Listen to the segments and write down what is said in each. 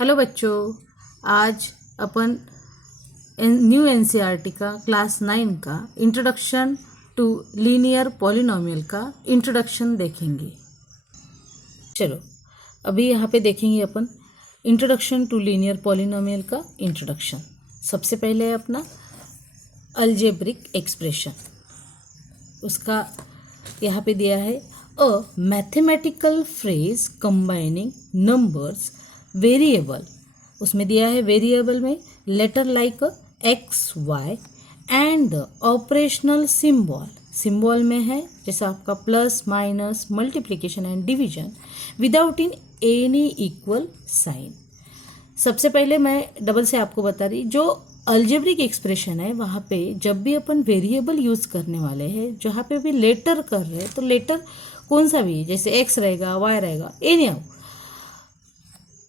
Hello बच्चों, आज अपन new NCERT का क्लास 9 का इंट्रोडक्शन टू लीनियर पॉलिनोमियल का इंट्रोडक्शन देखेंगे। चलो अभी यहाँ पे देखेंगे अपन इंट्रोडक्शन टू लीनियर पॉलिनोमियल का इंट्रोडक्शन। सबसे पहले है अपना अलजेब्रिक एक्सप्रेशन, उसका यहाँ पे दिया है a mathematical phrase combining numbers variable. उसमें दिया है वेरिएबल में letter like x y and operational symbol. Symbol में है जैसे आपका plus minus multiplication and division without in any equal sign. सबसे पहले मैं डबल से आपको बता रही, जो अलजेब्रिक एक्सप्रेशन है वहाँ पे जब भी अपन वेरिएबल यूज़ करने वाले हैं, जहाँ पे भी लेटर कर रहे हैं तो लेटर कौन सा भी, जैसे एक्स रहेगा वाई रहेगा एनी हाउ,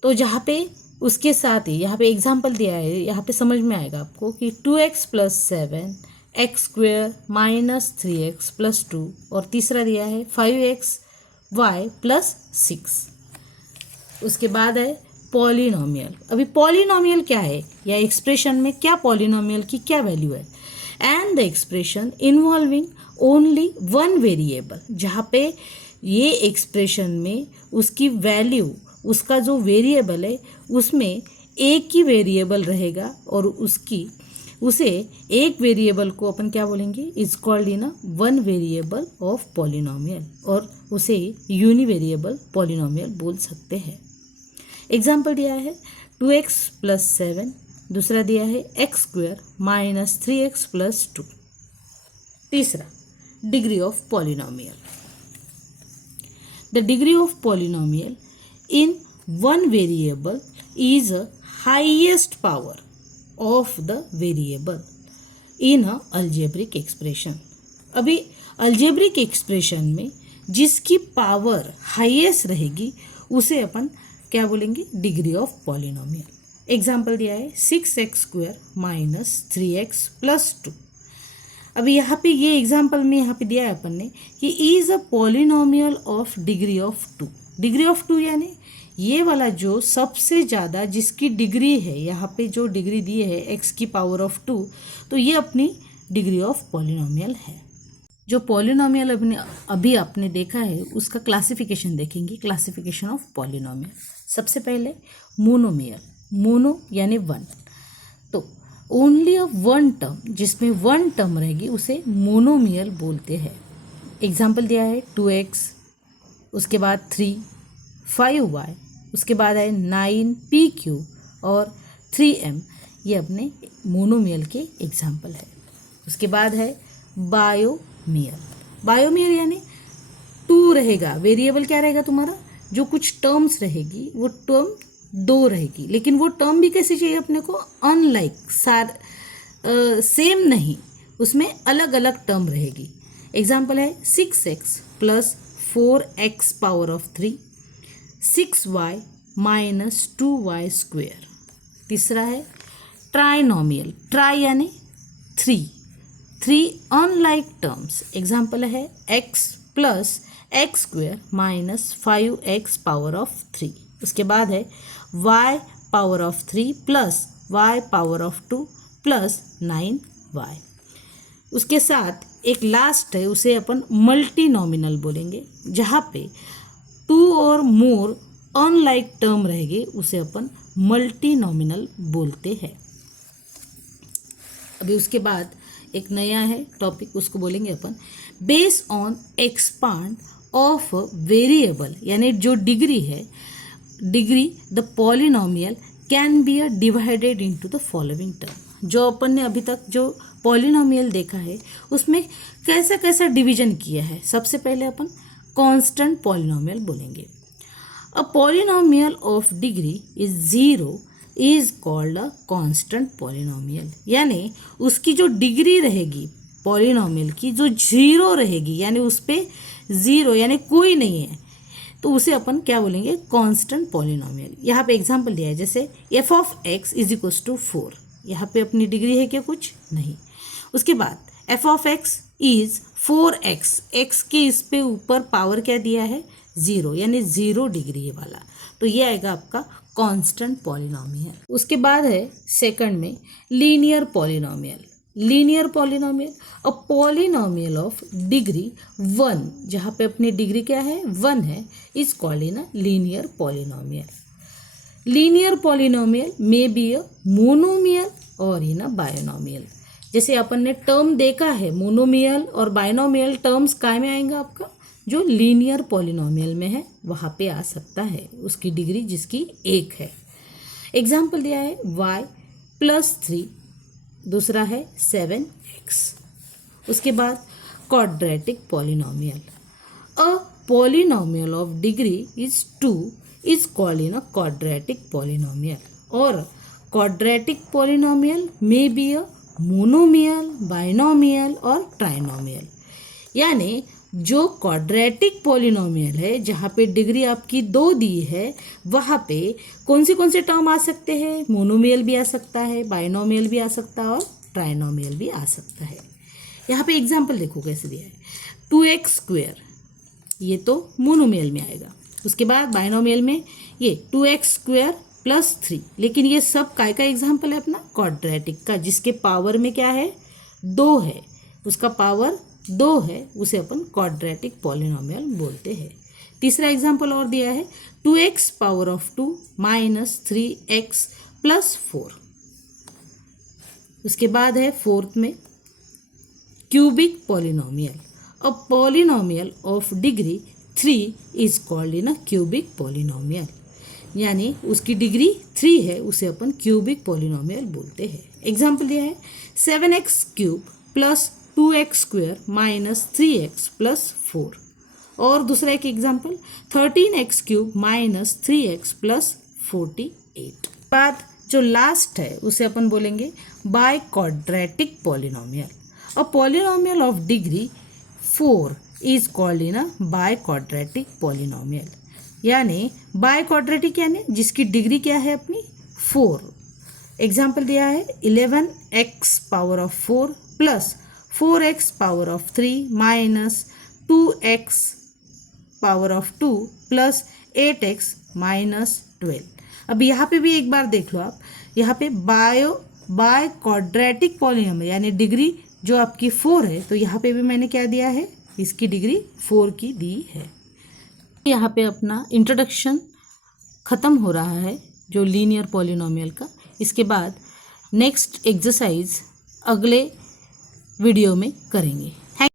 तो जहाँ पे उसके साथ ही यहाँ पे एग्जाम्पल दिया है, यहाँ पे समझ में आएगा आपको कि 2x + 7 x square minus 3x + 2, और तीसरा दिया है 5x y + 6। उसके बाद है पॉलिनोमियल। अभी पॉलिनोमियल क्या है या एक्सप्रेशन में क्या पॉलिनोमियल की क्या वैल्यू है, and the expression involving only one variable. जहाँ पे ये एक्सप्रेशन में उसकी वैल्यू, उसका जो वेरिएबल है उसमें एक ही वेरिएबल रहेगा और उसे एक वेरिएबल को अपन क्या बोलेंगे, is called in a one variable of polynomial, और उसे यूनिवेरिएबल पॉलिनोमियल बोल सकते हैं। एग्जाम्पल दिया है 2x + 7, दूसरा दिया है एक्स स्क्वेयर माइनस 3x + 2। तीसरा degree of polynomial. The degree of polynomial in one variable is a highest power of the variable in a algebraic expression। अभी algebraic expression में जिसकी पावर हाईएस्ट रहेगी उसे अपन क्या बोलेंगे, डिग्री ऑफ पॉलिनोमियल। एग्जाम्पल दिया है 6x² माइनस 3x + 2। अभी यहाँ पे ये एग्जाम्पल में यहाँ पे दिया है अपन ने कि is a polynomial of degree of 2। Degree of 2 यानी ये वाला जो सबसे ज़्यादा जिसकी डिग्री है, यहाँ पे जो डिग्री दी है x की पावर ऑफ 2, तो ये अपनी डिग्री ऑफ पॉलिनोमियल है। जो पॉलिनोमियल अभी आपने देखा है उसका क्लासिफिकेशन देखेंगे, क्लासिफिकेशन ऑफ पॉलिनोमियल। सबसे पहले मोनोमियल, मोनो यानी वन, तो ओनली अ वन टर्म, जिसमें वन टर्म रहेगी उसे मोनोमियल बोलते हैं। एग्जाम्पल दिया है 2x, उसके बाद 3, 5y, उसके बाद है 9pq और 3m। ये अपने मोनोमियल के एग्जाम्पल है। उसके बाद है बायोमियल। बायोमियल यानी 2 रहेगा, वेरिएबल क्या रहेगा तुम्हारा, जो कुछ टर्म्स रहेगी वो टर्म 2 रहेगी, लेकिन वो टर्म भी कैसी चाहिए अपने को, अनलाइक सेम नहीं, उसमें अलग अलग टर्म रहेगी। एग्जाम्पल है 6x + 4x power of 3, 6y minus 2y²। तीसरा है ट्राइनोमियल। ट्राई यानी 3 अनलाइक टर्म्स। एग्जाम्पल है x + x² minus 5x power of 3। उसके बाद है y power of 3 + y power of 2 + 9y। उसके साथ एक लास्ट है, उसे अपन मल्टी नॉमिनल बोलेंगे। जहाँ पे 2 और मोर अनलाइक टर्म रहेंगे उसे अपन मल्टी नॉमिनल बोलते हैं। अभी उसके बाद एक नया है टॉपिक, उसको बोलेंगे upon base on expand of variable, यानी जो डिग्री है, degree the polynomial can be divided into the following term. जो अपन ने अभी तक जो पॉलिनोमियल देखा है उसमें कैसा कैसा डिवीजन किया है। सबसे पहले अपन कांस्टेंट पॉलिनोमियल बोलेंगे। अ polynomial of degree is 0 is called a constant polynomial, यानी उसकी जो डिग्री रहेगी पॉलिनोमियल की, जो 0 रहेगी, यानी उस पर 0 यानी कोई नहीं है, तो उसे अपन क्या बोलेंगे, कांस्टेंट पॉलिनोमियल। यहाँ पे एग्जांपल दिया है जैसे f(x) = 4। यहाँ पे अपनी डिग्री है क्या, कुछ नहीं। उसके बाद f(x) इज 4x, x के इस पे ऊपर पावर क्या दिया है, 0, यानी 0 डिग्री वाला, तो ये आएगा आपका कांस्टेंट पॉलिनोमियल। उसके बाद है सेकंड में linear polynomial. Linear polynomial a polynomial of degree 1, जहाँ पे अपनी डिग्री क्या है 1 है, is called in a linear polynomial. Linear polynomial may be a monomial और इन अ बायनोमियल। जैसे अपन ने टर्म देखा है मोनोमियल और बायनोमियल टर्म्स काय में आएंगे आपका, जो लीनियर पॉलिनोमियल में है वहाँ पे आ सकता है, उसकी डिग्री जिसकी 1 है। एग्जाम्पल दिया है y+3, दूसरा है 7x। उसके बाद quadratic polynomial a polynomial of degree is 2 is called in a quadratic polynomial. और quadratic polynomial may be a monomial, binomial और ट्राइनोमियल। यानी जो क्वाड्रेटिक पॉलिनोमियल है जहाँ पे डिग्री आपकी 2 दी है, वहाँ पे कौन से टर्म आ सकते हैं, मोनोमियल भी आ सकता है, बाइनोमियल भी आ सकता है और ट्राइनोमियल भी आ सकता है। यहाँ पे एग्जांपल देखो कैसे दिया है, 2x², ये तो मोनोमियल में आएगा। उसके बाद बाइनोमियल में ये 2x² + 3, लेकिन ये सब काय का एग्जाम्पल है अपना क्वाड्रेटिक का, जिसके पावर में क्या है 2 है, उसका पावर 2 है, उसे अपन क्वाड्रेटिक पॉलिनोमियल बोलते हैं। तीसरा एग्जाम्पल और दिया है 2x⁻² - 3x + 4। उसके बाद है फोर्थ में cubic polynomial a polynomial of degree 3 is called in a cubic polynomial. यानी उसकी डिग्री 3 है, उसे अपन क्यूबिक पॉलिनोमियल बोलते हैं। एग्जाम्पल दिया है 7x³ + 2x² - 3x + 4। और दूसरा एक एग्जाम्पल 13x³ - 3x + 48। बाद जो लास्ट है उसे अपन बोलेंगे by quadratic polynomial a polynomial of degree 4 is called in a by quadratic polynomial. यानी बाय क्वाड्रेटिक यानी जिसकी डिग्री क्या है अपनी 4। एग्जाम्पल दिया है 11x⁻⁴ + 4x⁻³ - 2x⁻² + 8x - 12। अब यहाँ पे भी एक बार देख लो आप, यहाँ पे बाय क्वाड्रेटिक पॉलिनोमियल यानी डिग्री जो आपकी 4 है, तो यहाँ पे भी मैंने क्या दिया है, इसकी डिग्री 4 की दी है। यहाँ पे अपना इंट्रोडक्शन ख़त्म हो रहा है जो लीनियर पॉलिनोमियल का। इसके बाद नेक्स्ट एक्सरसाइज अगले वीडियो में करेंगे।